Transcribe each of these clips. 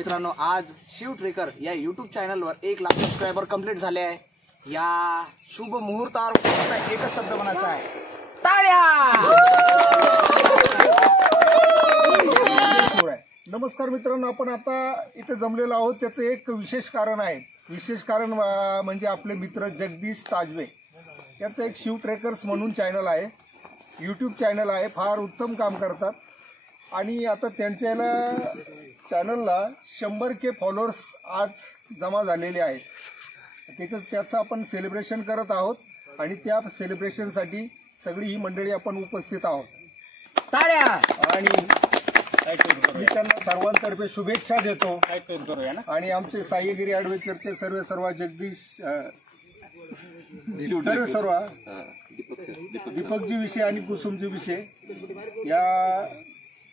मित्रांनो, आज शिव ट्रेकर या यूट्यूब चॅनलवर 1 लाख सबस्क्रायबर कंप्लीट झाले आहे। या शुभ मुहूर्तावर फक्त एकच शब्द म्हणायचा आहे, टाळ्या। नमस्कार मित्रांनो, आपण आता इथे जमलेलो आहोत। त्याचं एक विशेष कारण आहे। विशेष कारण म्हणजे आपले मित्र जगदीश ताजवे याचं एक शिव ट्रेकर्स म्हणून चॅनल आहे, यूट्यूब चॅनल आहे। फार उत्तम काम करतात आणि आता त्यांच्या चॅनलला 100K फॉलोअर्स आज जमा झालेले आहेत। त्याचं आपण सेलिब्रेशन करत आहोत आणि त्या सेलिब्रेशनसाठी सगळी ही मंडळी आपण उपस्थित आहोत। टाळ्या। आणि मी त्यांना सर्वांतर्फे शुभेच्छा देतो आणि आमचे साह्यगिरी ॲडव्हेंचरचे सर्व जगदीश सर्व दीपकजी विषय आणि कुसुमजी विषय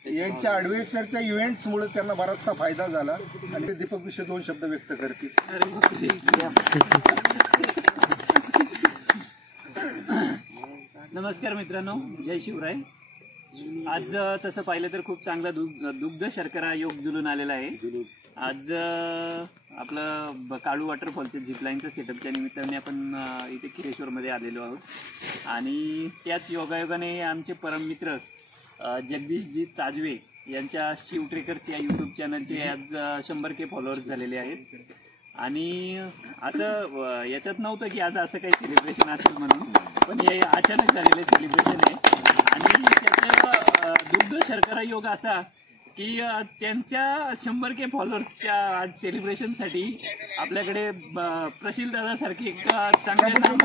यांच्या ॲडव्हेंचरच्या इव्हेंट्समुळे त्यांना बराचसा फायदा झाला आणि ते दीपक विषय 2 शब्द व्यक्त करतील। नमस्कार मित्रांनो, जय शिवराय। आज तसं पाहिलं तर खूप चांगला दुग्ध शर्करा योग जुलून आलेला आहे। आज आपलं काळू वॉटरफॉलचं झिपलाईनचं सेटअपच्या निमित्ताने आपण इथे किरेश्वरमध्ये आलेलो आहोत आणि त्याच योगायोगाने आमचे परममित्र जगदीशजी ताजवे यांच्या शिव ट्रेकर्स या यूट्यूब चॅनलचे आज 100K फॉलोअर्स झालेले आहेत। आणि असं याच्यात नव्हतं की आज असं काही सेलिब्रेशन असेल म्हणून, पण हे अचानक झालेलं सेलिब्रेशन आहे। आणि त्याचं दुग्ध शर्करा योग असा की त्यांच्या 100K फॉलोअर्सच्या आज सेलिब्रेशनसाठी आपल्याकडे प्रशील दादासारखे एक चांगले नाम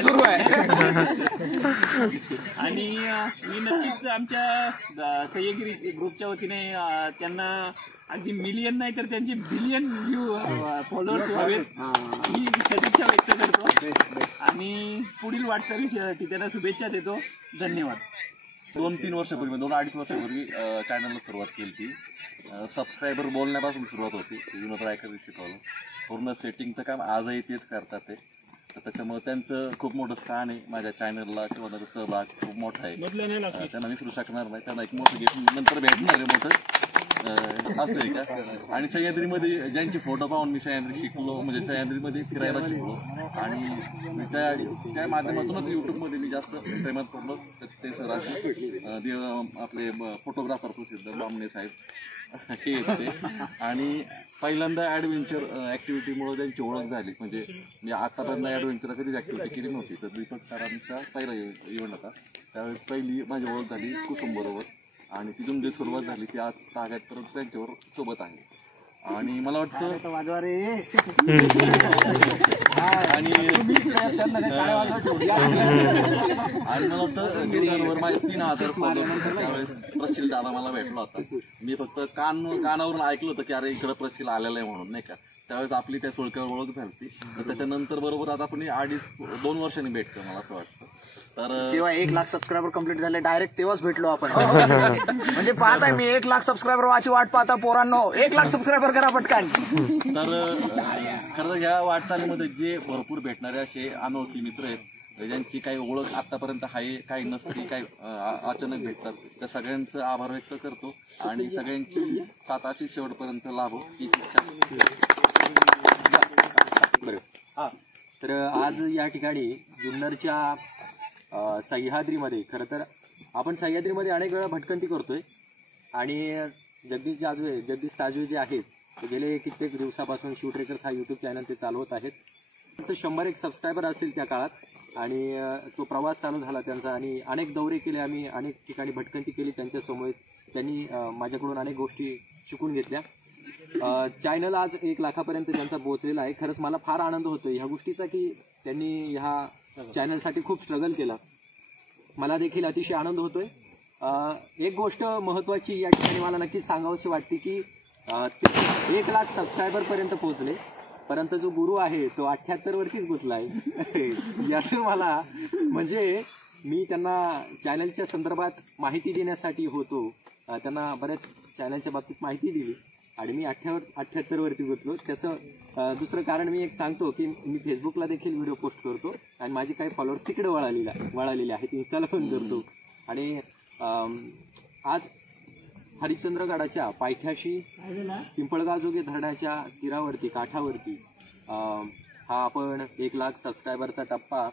सुरू आहे। आणि मी नक्कीच आमच्या सह्यागिरी ग्रुपच्या वतीने त्यांना अगदी मिलियन नाही तर त्यांचे बिलियन व्ह्यू फॉलोअर्स व्हावेत ही सदिच्छा व्यक्त करतो आणि पुढील वाटचालीसाठी त्यांना शुभेच्छा देतो। धन्यवाद। 2-3 वर्षापूर्वी 2-2.5 वर्षापूर्वी चॅनलला सुरुवात केली ती। सबस्क्रायबर बोलण्यापासून सुरुवात होती, विनोद रायकर शिकवलं। पूर्ण सेटिंगचं काम आजही तेच करतात ते, तर त्याच्यामुळे त्यांचं खूप मोठं स्थान आहे माझ्या चॅनलला किंवा त्याचा सहभाग खूप मोठा आहे। त्यांना विसरू शकणार नाही, त्यांना एक मोठं गिफ्ट नंतर भेटणार आहे मोठं असं आहे का। आणि सह्याद्रीमध्ये ज्यांचे फोटो पाहून मी सह्याद्री शिकलो, म्हणजे सह्याद्रीमध्ये फिरायला शिकलो आणि त्या माध्यमातूनच यूट्यूबमध्ये मी जास्त प्रेमात पडलो। ते सर आपले फोटोग्राफर प्रसिद्ध बामणे साहेब हे येते आणि पहिल्यांदा ॲडव्हेंचर ॲक्टिव्हिटीमुळे त्यांची ओळख झाली। म्हणजे मी आतापर्यंत ॲडव्हेंचर कधीच ॲक्टिव्हिटी केली नव्हती, तर दीपक सरांचा पहिला इव्हेंट होता त्यावेळेस पहिली माझी ओळख झाली कुसुमबरोबर आणि तिथून जी सुरुवात झाली ती आज तागायतपर्यंत त्यांच्यावर सोबत आहे। आणि मला वाटतं आणि मला वाटतं गिरगांवर माझे 3000 फॉलोअर्स त्यावेळेस प्रशील दादा मला भेटला होता। मी फक्त कानावरून ऐकलं होतं की अरे इकडं प्रशील आलेलं आहे म्हणून, नाही का। त्यावेळेस आपली त्या सोळक्यावर ओळख झाली। तर त्याच्यानंतर बरोबर आता आपण 2 वर्षांनी भेटतो मला असं वाटतं। तर जेव्हा 1 लाख सबस्क्रायबर कंप्लीट झाले डायरेक्ट तेव्हाच भेटलो आपण। म्हणजे पाहताय मी 1 लाख सबस्क्रायबर वाची वाट पाहता पोरांनो, 1 लाख सबस्क्रायबर करा पटकन। तर खरं ह्या वाटचालीमध्ये जे भरपूर भेटणारे असे अनोळखी मित्र आहेत ज्यांची काही ओळख आतापर्यंत आहे, काही नसते, काही अचानक भेटतात, त्या सगळ्यांचं आभार व्यक्त करतो आणि सगळ्यांची साथ अशी शेवटपर्यंत लाभो हीच इच्छा। तर आज या ठिकाणी जुन्नरच्या सह्याद्रीमध्ये, खरं तर आपण सह्याद्रीमध्ये अनेक वेळा भटकंती करतोय आणि जगदीश ताजवे जे आहेत ते गेले कित्येक दिवसापासून शिव ट्रेकर्स हा यूट्यूब चॅनल ते चालवत आहेत। तर 100 सबस्क्रायबर असतील त्या काळात आणि तो प्रवास चालू झाला त्यांचा आणि अनेक दौरे केले आम्ही, अनेक ठिकाणी भटकंती केली त्यांच्यासमोर। त्यांनी माझ्याकडून अनेक गोष्टी शिकून घेतल्या। चॅनल आज 1 लाखापर्यंत त्यांचा पोहोचलेला आहे। खरंच मला फार आनंद होतो ह्या गोष्टीचा की त्यांनी ह्या चॅनलसाठी खूप स्ट्रगल केला। मला देखील अतिशय आनंद होतोय। एक गोष्ट महत्त्वाची या ठिकाणी मला नक्कीच सांगावीशी वाटते की ते 1 लाख सबस्क्रायबरपर्यंत पोहोचले, परंतु जो गुरु आहे तो 78 वरतीच गुंतला आहे। याचं मला म्हणजे मी त्यांना चॅनलच्या संदर्भात माहिती देण्यासाठी होतो, त्यांना बऱ्याच चॅनलच्या बाबतीत माहिती दिली आणि मी 78 वरती गुंतलो। त्याचं दुसरं कारण मी एक सांगतो की मी फेसबुकला देखील व्हिडिओ पोस्ट करतो आणि माझे काही फॉलोअर्स तिकडे वळालेले आहेत, इन्स्टाला पण करतो। आणि आज हरिश्चंद्रगडाच्या पायथ्याशी पिंपळगावजोगे धरणाच्या तीरावरती काठावरती हा आपण 1 लाख सबस्क्रायबरचा टप्पा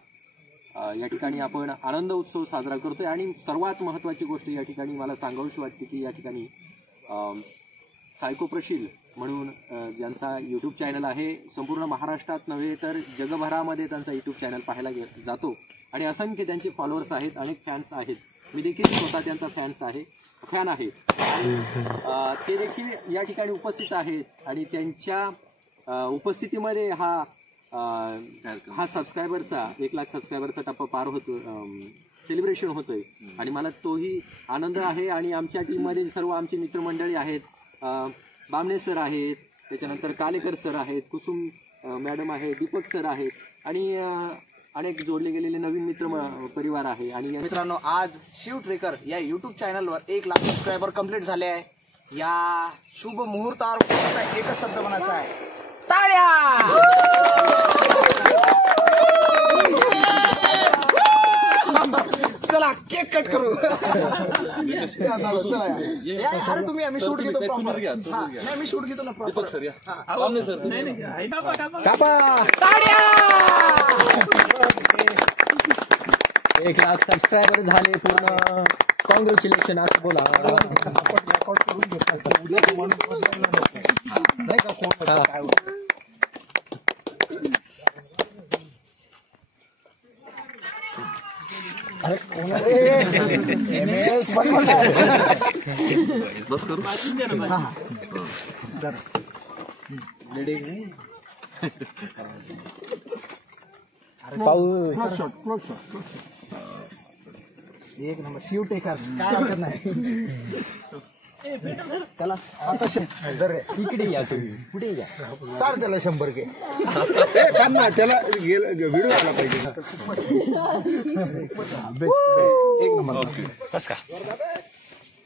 या ठिकाणी आपण आनंद उत्सव साजरा करतोय. आणि सर्वात महत्त्वाची गोष्ट या ठिकाणी मला सांगावीशी वाटते की या ठिकाणी सायको प्रशील म्हणून ज्यांचा यूट्यूब चॅनल आहे, संपूर्ण महाराष्ट्रात नव्हे तर जगभरामध्ये त्यांचा यूट्यूब चॅनल पाहायला जातो आणि असंख्य त्यांचे फॉलोअर्स आहेत, अनेक फॅन्स आहेत. मी देखील स्वतः त्यांचा फॅन आहे. ते देखील या ठिकाणी उपस्थित आहेत आणि त्यांच्या उपस्थितीमध्ये हा सबस्क्रायबरचा 1 लाख सबस्क्रायबरचा टप्पा पार होतो, सेलिब्रेशन होतोय आणि मला तोही आनंद आहे. आणि आमच्या टीममध्ये सर्व आमची मित्रमंडळी आहेत. बामणे सर आहेत, त्याच्यानंतर कालेकर सर आहेत, कुसुम मॅडम आहे, दीपक सर आहेत आणि अनेक जोडले गेलेले नवीन मित्र परिवार आहे. आणि मित्रांनो, आज शिव ट्रेकर या यूट्यूब चॅनलवर 1 लाख सबस्क्रायबर कंप्लीट झाले आहे. या शुभ मुहूर्तावर एकच शब्द म्हणायचा आहे, टाळ्या. चला केक कट करू. अरे तुम्ही आम्ही शूट घेतो प्रॉपर. नाही मी शूट घेतो ना प्रॉपर. टाळ्या. 1 लाख सबस्क्रायबर झाले पूर्ण. कॉंग्रॅच्युलेशन असं बोला. एक नंबर शिव टेकर्स, काय हरकत नाही. त्याला आता इकडे या तुम्ही, कुठे या. चाल त्याला 100 घे. त्याला व्हिडिओ आला पाहिजे. एक नंबर.